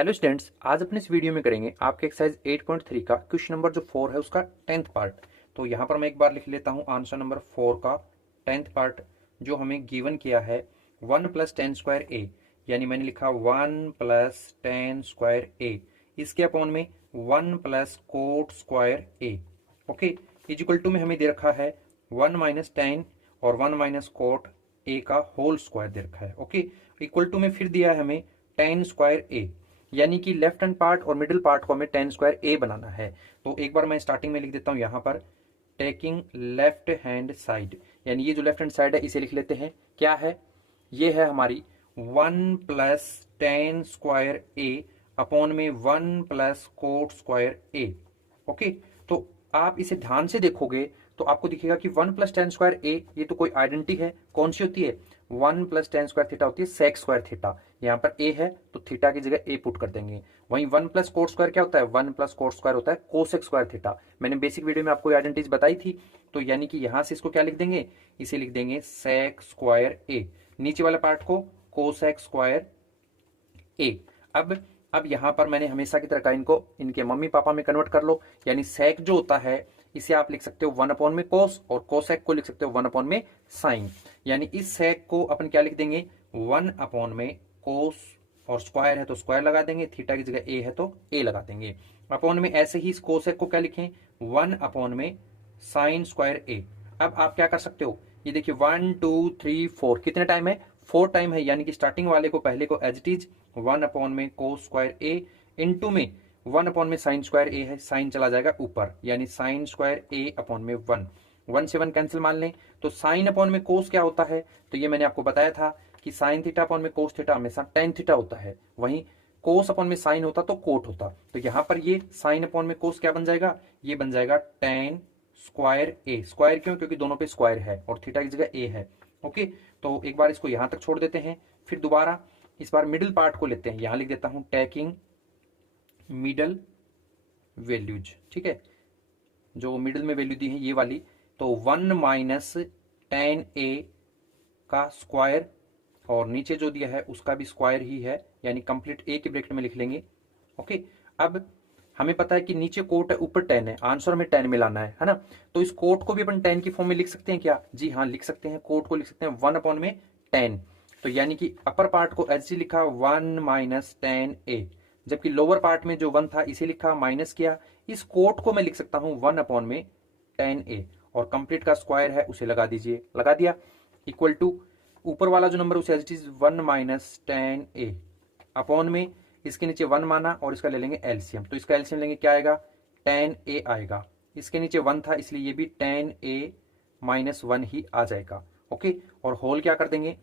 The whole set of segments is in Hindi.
हेलो स्टूडेंट्स, आज अपने इस वीडियो में करेंगे आपके एक्सरसाइज 8.3 का क्वेश्चन नंबर जो 4 है उसका 10th पार्ट। तो यहाँ पर मैं एक बार लिख लेता हूँ आंसर नंबर 4 का 10th पार्ट जो हमें गिवन किया है 1 + 10 स्क्वायर ए, यानी मैंने लिखा 1 + 10 स्क्वायर ए, इसके अपॉन में 1 + cot square A. Okay, is equal to में हमें दे रखा है 1 - 10 और 1 - कोट ए का होल स्क्वायर दे रखा है। ओके, इक्वल टू में फिर दिया है हमें 10 स्क्वायर ए, यानी कि लेफ्ट हैंड पार्ट और मिडिल पार्ट को हमें 10 स्क्वायर ए बनाना है। तो एक बार मैं स्टार्टिंग में लिख देता हूं यहां पर टेकिंग लेफ्ट हैंड साइड, यानी ये जो लेफ्ट हैंड साइड है इसे लिख लेते हैं। क्या है? ये है हमारी 1 + 10 स्क्वायर ए अपॉन में 1 + कोट स्क्वायर ए। ओके, तो आप इसे ध्यान से देखोगे तो आपको दिखेगा कि 1 + 10 स्क्वायर ए ये तो कोई आइडेंटिटी है। कौन सी होती है? 1 + 10 स्क्वायर थीटा होती है सेक स्क्वायर थीटा। यहाँ पर ए है तो थीटा की जगह ए पुट कर देंगे। वहीं 1 + कोट स्क्वायर क्या होता है? 1 + कोट स्क्वायर होता है कोसेक स्क्वायर थीटा। मैंने बेसिक वीडियो में आपको आइडेंटिटीज बताई थी। तो यानी कि यहां से इसको क्या लिख देंगे? इसे लिख देंगे सेक स्क्वायर ए, नीचे वाले पार्ट को कोसेक स्क्वायर ए। अब यहां पर मैंने हमेशा की तरह इनको इनके मम्मी पापा में कन्वर्ट कर लो, यानी सेक जो होता है इसे आप लिख सकते हो 1 अपॉन में कोस, और कोसेक को लिख सकते हो 1 अपॉन में साइन। यानी इस सेक को अपन क्या लिख देंगे? 1 अपॉन में कोस, और स्क्वायर है तो स्क्वायर लगा देंगे, थीटा की जगह ए है तो ए लगा देंगे। अपॉन में ऐसे ही इस कोसेक को क्या लिखें? 1 अपॉन में साइन स्क्वायर ए। अब आप क्या कर सकते हो? ये देखिए 1 2 3 4 कितने टाइम है? 4 टाइम है, यानी कि स्टार्टिंग वाले को पहले को एज इट इज 1 अपॉन में कोस स्क्वायर ए इंटू में 1 अपॉन में साइन स्क्वायर ए है, साइन चला जाएगा ऊपर, यानी साइन स्क्वायर ए अपॉन में 1। 1 से 1 कैंसिल मान लें तो साइन अपॉन में कोस क्या होता है? तो ये मैंने आपको बताया था कि साइन थीटा अपॉन में कोस थीटा हमेशा टेन थीटा होता है। वहीं कोस अपॉन में साइन होता तो कोट होता। तो यहां पर ये साइन अपॉन में कोस क्या बन जाएगा? ये बन जाएगा टेन स्क्वायर ए। स्क्वायर क्यों? क्योंकि दोनों पे स्क्वायर है और थीटा की जगह ए है। ओके, तो एक बार इसको यहां तक छोड़ देते हैं, फिर दोबारा इस बार मिडिल पार्ट को लेते हैं। यहां लिख देता हूं टेकिंग मिडल वैल्यूज। ठीक है, जो मिडिल में वैल्यू दी है ये वाली, तो 1 - 10 ए का स्क्वायर, और नीचे जो दिया है उसका भी स्क्वायर ही है, यानी कंप्लीट ए के ब्रैकेट में लिख लेंगे। ओके, अब हमें पता है कि नीचे कोट है ऊपर 10 है, आंसर में 10 मिलाना है ना। तो इस कोट को भी अपन 10 की फॉर्म में लिख सकते हैं क्या? जी हाँ, लिख सकते हैं। कोट को लिख सकते हैं 1 अपॉन में 10। तो यानी कि अपर पार्ट को ऐसे लिखा 1 - 10 ए, जबकि लोअर पार्ट में जो 1 था इसे लिखा माइनस किया। इस कोट को मैं लिख सकता हूं 1 अपॉन में 10 ए, और कंप्लीट का स्क्वायर है उसे लगा दीजिए। लगा दिया, इक्वल टू ऊपर वाला जो नंबर उसे as it is 1 - 10 A upon में इसके नीचे 1 माना और इसका ले लेंगे एलसीएम। तो इसका एलसीएम लेंगे, क्या आएगा? 10 ए आएगा। इसके नीचे 1 था इसलिए ये भी 10 ए - 1 ही आ जाएगा। ओके, और होल क्या कर देंगे?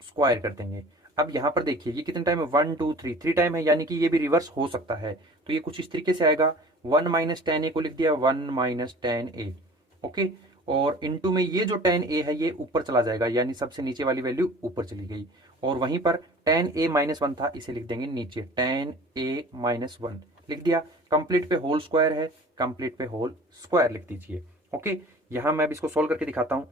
स्क्वायर कर देंगे। अब यहां पर देखिए ये कितने टाइम है? 1 2 3 3 टाइम है, यानी कि ये भी रिवर्स हो सकता है। तो ये कुछ इस तरीके से आएगा, 1 - 10 ए को लिख दिया 1 - 10 ए। ओके, और इनटू में ये जो 10 ए है ये ऊपर चला जाएगा, यानी सबसे नीचे वाली वैल्यू ऊपर चली गई, और वहीं पर 10 ए - 1 था इसे लिख देंगे नीचे, 10 ए - 1 लिख दिया। कंप्लीट पे होल स्क्वायर है, कंप्लीट पे होल स्क्वायर लिख दीजिए। ओके, यहां मैं अब इसको सोल्व करके दिखाता हूं।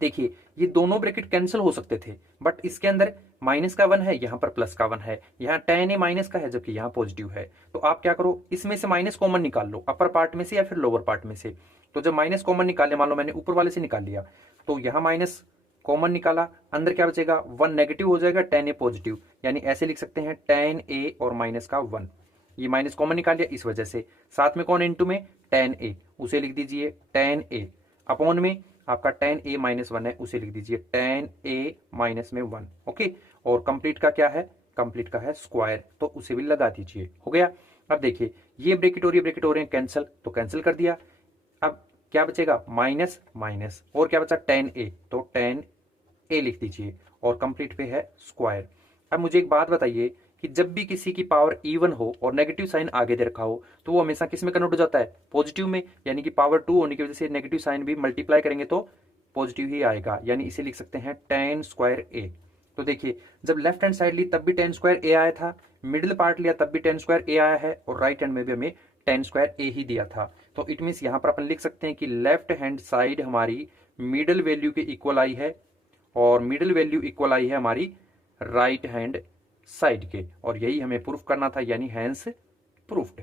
देखिए ये दोनों ब्रैकेट कैंसिल हो सकते थे, बट इसके अंदर माइनस का 1 है, यहां पर प्लस का 1 है, यहां 10 ए माइनस का है जबकि यहां पॉजिटिव है। तो आप क्या करो, इसमें से माइनस कॉमन निकाल लो, अपर पार्ट में से या फिर लोअर पार्ट में से। तो जब माइनस कॉमन निकाले, मान लो मैंने ऊपर वाले से निकाल लिया, तो यहां माइनस कॉमन निकाला, अंदर क्या बचेगा? 1 नेगेटिव हो जाएगा, 10 ए पॉजिटिव, यानी ऐसे लिख सकते हैं 10 ए और माइनस का 1। ये माइनस कॉमन निकाल लिया इस वजह से। साथ में कौन इनटू में? 10 ए, उसे लिख दीजिए 10 ए अपॉन में आपका 10 ए - 1 है, उसे लिख दीजिए 10 ए - 1। ओके, और कंप्लीट का क्या है? कंप्लीट का है स्क्वायर, तो उसे भी लगा दीजिए। हो गया। अब देखिए ये ब्रैकेट और ये ब्रैकेट हो रहे हैं कैंसिल, तो कैंसिल कर दिया। अब क्या बचेगा? माइनस माइनस, और क्या बचा? 10 ए, तो 10 ए लिख दीजिए, और कंप्लीट पे है स्क्वायर। अब मुझे एक बात बताइए कि जब भी किसी की पावर इवन हो और नेगेटिव साइन आगे दे रखा हो तो वो हमेशा किस में कन्वर्ट हो जाता है? पॉजिटिव में, यानी कि पावर 2 होने की वजह से नेगेटिव साइन भी मल्टीप्लाई करेंगे तो पॉजिटिव ही आएगा, यानी इसे लिख सकते हैं 10 स्क्वायर ए। तो देखिए जब लेफ्ट हैंड साइड ली तब भी 10 स्क्वायर ए आया था, मिडिल पार्ट लिया तब भी 10 स्क्वायर ए आया है, और राइट हैंड में भी हमें 10 स्क्वायर ए ही दिया था। तो इट मीन्स यहां पर अपन लिख सकते हैं कि लेफ्ट हैंड साइड हमारी मिडिल वैल्यू के इक्वल आई है, और मिडिल वैल्यू इक्वल आई है हमारी राइट हैंड साइड के, और यही हमें प्रूफ करना था, यानी हैंस प्रूफ्ड।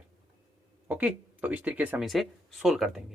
ओके, तो इस तरीके से हम इसे सोल्व कर देंगे।